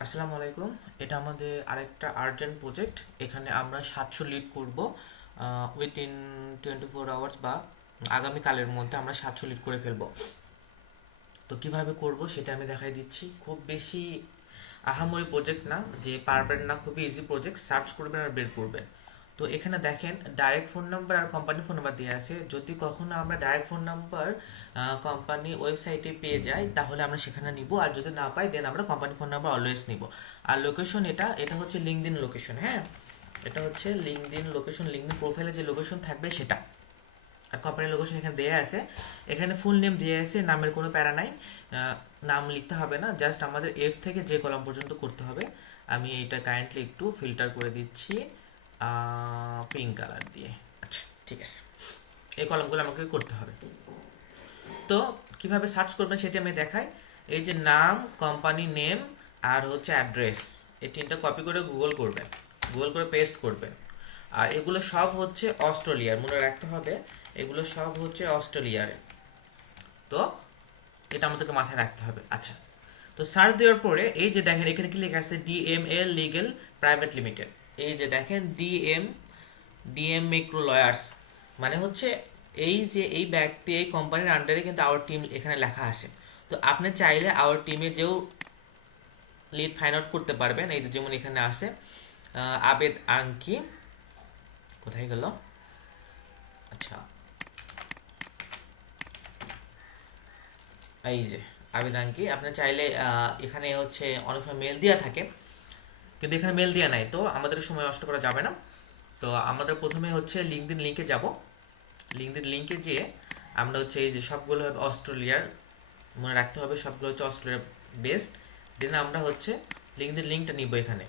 আসসালামু আলাইকুম। এটা আমাদের আরেকটা আর্জেন্ট প্রজেক্ট। এখানে আমরা 700 লিড করব উইথিন 24 আওয়ার্স বা আগামীকালের মধ্যে আমরা 700 লিড করে ফেলবো। তো কিভাবে করব সেটা আমি দেখাই দিচ্ছি। খুব বেশি আহামরি প্রজেক্ট না, যে পারবেন না, খুবই ইজি প্রজেক্ট। সার্চ করবেন আর বের করবেন। তো এখানে দেখেন ডাইরেক্ট ফোন নাম্বার আর কোম্পানি ফোন নাম্বার দেওয়া আছে। যদি কখনো আমরা ডাইরেক্ট ফোন নাম্বার কোম্পানি ওয়েবসাইটে পেয়ে যাই তাহলে আমরা সেখানে নিব, আর যদি না পাই দেন আমরা কোম্পানি ফোন নাম্বার অলওয়েজ নিব। আর লোকেশন, এটা এটা হচ্ছে লিঙ্কডইন লোকেশন। হ্যাঁ, এটা হচ্ছে লিঙ্কডইন লোকেশন, লিঙ্কডইন প্রোফাইলে যে লোকেশন থাকবে সেটা। আর কোম্পানির লোকেশন এখানে দেয়া আছে। এখানে ফুল নেম দিয়ে আছে, নামের কোনো প্যারা নাই। নাম লিখতে হবে না, জাস্ট আমাদের এফ থেকে যে কলাম পর্যন্ত করতে হবে। আমি এইটা কাইন্ডলি একটু ফিল্টার করে দিচ্ছি পিঙ্ক কালার দিয়ে। আচ্ছা, ঠিক আছে। এই কলামগুলো আমাকে করতে হবে। তো কিভাবে সার্চ করবেন সেটা আমি দেখাই। এই যে নাম, কোম্পানি নেম আর হচ্ছে অ্যাড্রেস, এই তিনটা কপি করে গুগল করবেন, গুগল করে পেস্ট করবেন। আর এগুলো সব হচ্ছে অস্ট্রেলিয়ার, মনে রাখতে হবে এগুলো সব হচ্ছে অস্ট্রেলিয়ার। তো এটা আমাদেরকে মাথায় রাখতে হবে। আচ্ছা, তো সার্চ দেওয়ার পরে এই যে দেখেন এখানে কি লেখা আছে, ডিএমএল লিগ্যাল প্রাইভেট লিমিটেড। এই যে দেখেন ডিএম মাইক্রো লয়ার্স, মানে হচ্ছে এই যে এই ব্যক্তি, এই কোম্পানির আন্ডারে কিন্তু আওয়ার টিম এখানে লেখা আছে। তো আপনি চাইলে আওয়ার টিমে যেও লিড ফাইন্ড আউট করতে পারবেন। এই যে যেমন এখানে আছে আবেদ আঙ্কি, কোথায় গেল? আচ্ছা, এই যে আবেদ আঙ্কি, আপনি চাইলে এখানে হচ্ছে অনেক সময় মেল দেওয়া থাকে, কিন্তু এখানে মেল দেওয়া নাই, তো আমাদের সময় নষ্ট করা যাবে না। তো আমাদের প্রথমে হচ্ছে লিঙ্কডইন লিঙ্কে যাব। লিঙ্কডইন লিঙ্কে যেয়ে আমরা হচ্ছে এই যে সবগুলো হবে অস্ট্রেলিয়ার, মনে রাখতে হবে সবগুলো হচ্ছে অস্ট্রেলিয়ার বেস্ট। দেন আমরা হচ্ছে লিঙ্কডইন লিঙ্কটা নিব এখানে।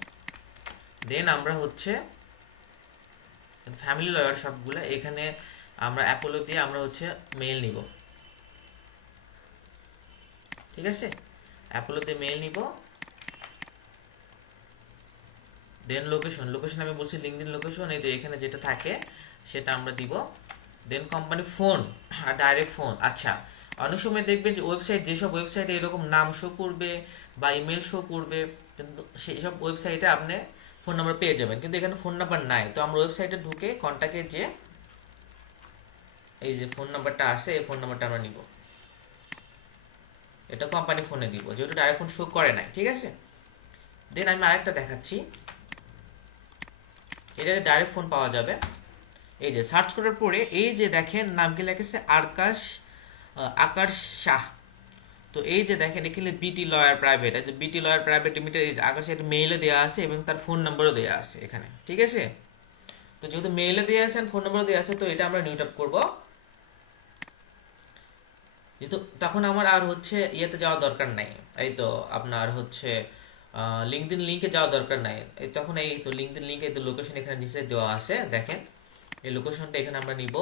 দেন আমরা হচ্ছে ফ্যামিলি লয়ার সবগুলো এখানে আমরা অ্যাপোলো দিয়ে আমরা হচ্ছে মেল নিব। ঠিক আছে, অ্যাপোলোতে মেল নিব। দেন লোকেশন, লোকেশন আমি বলছি লিঙ্কডইন লোকেশন, এই যে এখানে যেটা থাকে সেটা আমরা দিব। দেন কোম্পানি ফোন আর ডাইরেক্ট ফোন। আচ্ছা, অনেক সময় দেখবেন যে ওয়েবসাইট, যেসব ওয়েবসাইটে এরকম নাম শো করবে বা ইমেল শো করবে, কিন্তু সেই সব ওয়েবসাইটে আপনি ফোন নাম্বার পেয়ে যাবেন, কিন্তু এখানে ফোন নাম্বার নাই। তো আমরা ওয়েবসাইটে ঢুকে কন্ট্যাক্টে যে এই যে ফোন নাম্বারটা আছে, এই ফোন নাম্বারটা আমরা নিব। এটা কোম্পানি ফোনে দিব, যেহেতু ডাইরেক্ট ফোন শো করে নাই। ঠিক আছে, দেন আমি আরেকটা দেখাচ্ছি, এটা ডাইরেক্ট ফোন পাওয়া যাবে। এই যে সার্চ করার পরে এই যে দেখেন নামকে লেগেছে আকাশ শাহ। তো এই যে দেখেন এখানে বিটি লয়ার প্রাইভেট, এই যে বিটি লয়ার প্রাইভেট লিমিটেড, এই যে আকাশের মেইলে দেওয়া আছে এবং তার ফোন নাম্বারও দেওয়া আছে এখানে। ঠিক আছে, তো যেহেতু মেইলে দেওয়া আছে ফোন নাম্বারও দেওয়া আছে, তো এটা আমরা নিউট আপ করবো। যেহেতু তখন আমার আর হচ্ছে ইয়েতে যাওয়া দরকার নাই, এই তো আপনার হচ্ছে লিঙ্কডইন লিঙ্কে যাওয়া দরকার নাই। এই তখন এই তো লিঙ্কডইন লিঙ্কে লোকেশন এখানে নিচে দেওয়া আছে, দেখেন এই লোকেশনটা এখানে আমরা নিব।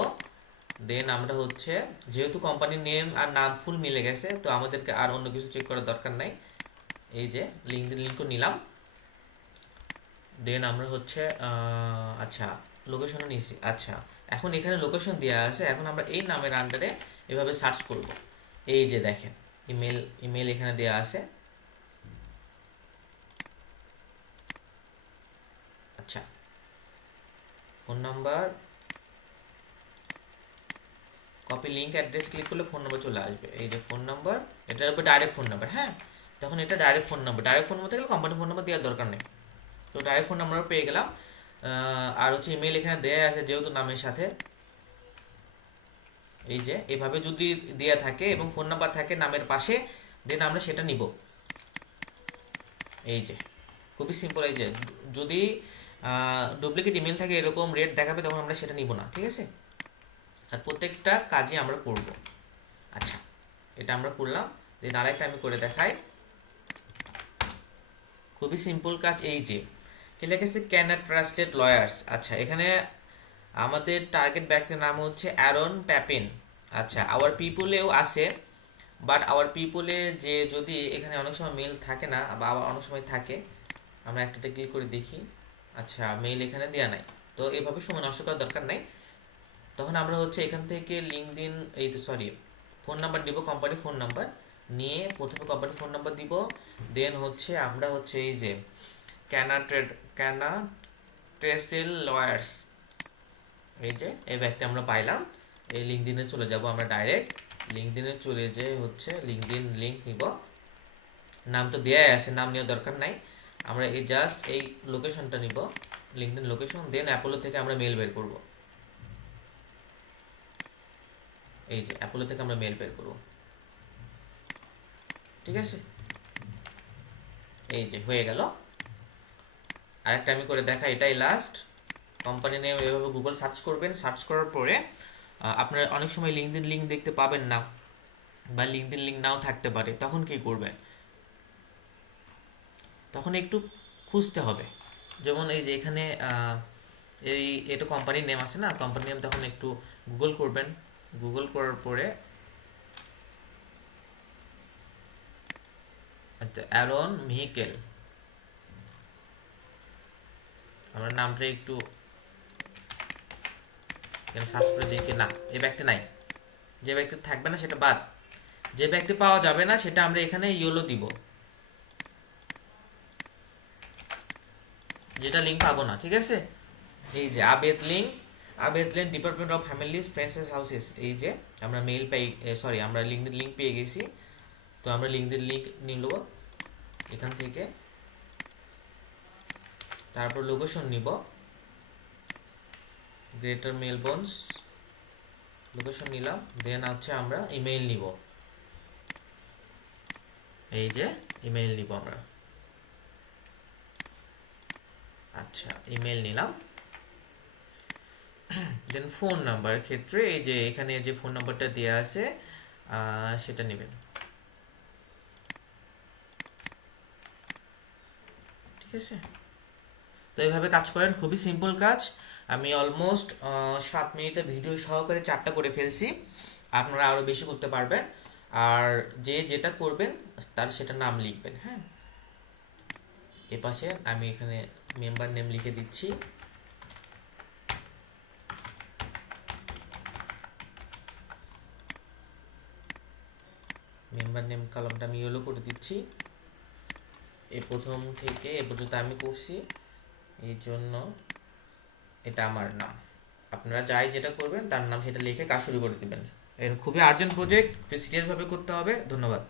দেন আমরা হচ্ছে যেহেতু কোম্পানির নেম আর নাম ফুল মিলে গেছে, তো আমাদেরকে আর অন্য কিছু চেক করার দরকার নাই। এই যে লিঙ্কডইন লিঙ্কও নিলাম। দেন আমরা হচ্ছে আচ্ছা লোকেশনও নিছি। আচ্ছা, এখন এখানে লোকেশন দেওয়া আছে, এখন আমরা এই নামের আন্ডারে এভাবে সার্চ করব। এই যে দেখেন ইমেল, ইমেল এখানে দেওয়া আছে। আচ্ছা, phone number, copy link address click করলে ফোন নাম্বার চলে আসবে। এই যে ফোন নাম্বার, এটার উপর ডাইরেক্ট ফোন নাম্বার। হ্যাঁ, তখন এটা direct phone number, direct phone number গেলে কোম্পানি ফোন নাম্বার দেওয়ার দরকার নেই। তো ডাইরেক্ট ফোন নাম্বার পেয়ে গেলাম। আর হচ্ছে ইমেল এখানে দেয়া আছে যেহেতু নামের সাথে। এই যে এভাবে যদি দেয়া থাকে এবং ফোন নাম্বার থাকে নামের পাশে, দেন আমরা সেটা নিব। এই যে খুবই সিম্পল। এই যে যদি ডুপ্লিকেট ইমেল থাকে এরকম রেট দেখাবে, তখন আমরা সেটা নিব না। ঠিক আছে, আর প্রত্যেকটা কাজই আমরা করব। আচ্ছা, এটা আমরা করলাম। দেন আরেকটা আমি করে দেখাই, খুবই সিম্পল কাজ। এই যে কি লেগেছে, ক্যান ট্রাস্টেড লয়ার্স। আচ্ছা, এখানে আমাদের টার্গেট ব্যক্তির নাম হচ্ছে অ্যারন প্যাপিন। আচ্ছা, আওয়ার পিপুলেও আছে, বাট আওয়ার পিপুলে যে যদি এখানে অনেক সময় মেল থাকে না বা আবার অনেক সময় থাকে, আমরা একটাতে ক্লিক করে দেখি। আচ্ছা, মেল এখানে দেওয়া নাই, তো এভাবে সময় নষ্ট করার দরকার নাই। তখন আমরা হচ্ছে এখান থেকে লিঙ্কডইন, এই তো সরি, ফোন নাম্বার দিব, কোম্পানি ফোন নাম্বার। নিয়ে প্রথমে কোম্পানি ফোন নাম্বার দিব, দেন হচ্ছে আমরা হচ্ছে এই যে ক্যানা টেসেল লয়ার্স, এই যে এই ব্যক্তি আমরা পাইলাম। এই লিঙ্কডিনে চলে যাব আমরা ডাইরেক্ট, লিঙ্কডিনে চলে যেয়ে হচ্ছে লিঙ্কডিন লিঙ্ক নিব। নাম তো দেয়াই আছে, নাম নেওয়ার দরকার নাই। আমরা এই জাস্ট এই লোকেশনটা নিব, লিঙ্কডিন লোকেশন, দেন অ্যাপোলো থেকে আমরা মেল বের করব। এই যে অ্যাপোলো থেকে আমরা মেল বের করব, ঠিক আছে। এই যে হয়ে গেল। আরেকটা আমি করে দেখা, এটাই লাস্ট। কোম্পানি নেম এভাবে গুগল সার্চ করবেন, সার্চ করার পরে আপনারা অনেক সময় লিঙ্কডিন লিঙ্ক দেখতে পাবেন না, বা লিঙ্কডিন লিঙ্ক নাও থাকতে পারে, তখন কি করবেন? তখন একটু খুঁজতে হবে। যেমন এই যে এখানে এটা কোম্পানির নেম আছে না, কোম্পানির নেম, তখন একটু গুগল করবেন। গুগল করার পরে আচ্ছা অ্যারন মিহিকেল, আমার নামটা একটু সার্চ করে দেখি, না এই ব্যক্তি নাই, যে ব্যক্তি থাকবে না সেটা বাদ, যে ব্যক্তি পাওয়া যাবে না সেটা আমরা এখানে ইয়োলো দিব, যেটা লিঙ্ক পাবো না, ঠিক আছে। এই যে আবেদ link department of families friends houses, এই যে আমরা মেইল পাই, সরি আমরা লিঙ্কডিন লিঙ্ক পেয়ে গেছি। তো আমরা লিঙ্কডিন লিঙ্ক নিব এখান থেকে, তারপর লোকেশন নিব, গ্রেটার মেলবোর্নস লোকেশন নিলাম, দেন হচ্ছে আমরা ইমেইল নিব, এই যে ইমেইল নিব আমরা। আচ্ছা ইমেইল নিলাম, দেন ফোন নাম্বার ক্ষেত্রে এই যে এখানে যে ফোন নাম্বারটা দেওয়া আছে সেটা নেবেন, ঠিক আছে। তো এইভাবে কাজ করেন, খুবই সিম্পল কাজ। আমি অলমোস্ট 7 মিনিটে ভিডিও সহকারে 4টা করে ফেলছি, আপনারা আরও বেশি করতে পারবেন। আর যে যেটা করবেন তার সেটা নাম লিখবেন, হ্যাঁ। এ পাশে আমি এখানে মেম্বার নেম লিখে দিচ্ছি, মেম্বার নেম কলামটা আমি ইয়েলো করে দিচ্ছি। এই প্রথম থেকে এ পর্যন্ত আমি করছি, এই জন্য এটা আমার নাম। আপনারা যাই যেটা করবেন তার নাম সেটা লিখে কাজ শুরু করে দিবেন। খুবই আর্জেন্ট প্রজেক্ট, সিরিয়াসভাবে করতে হবে। ধন্যবাদ।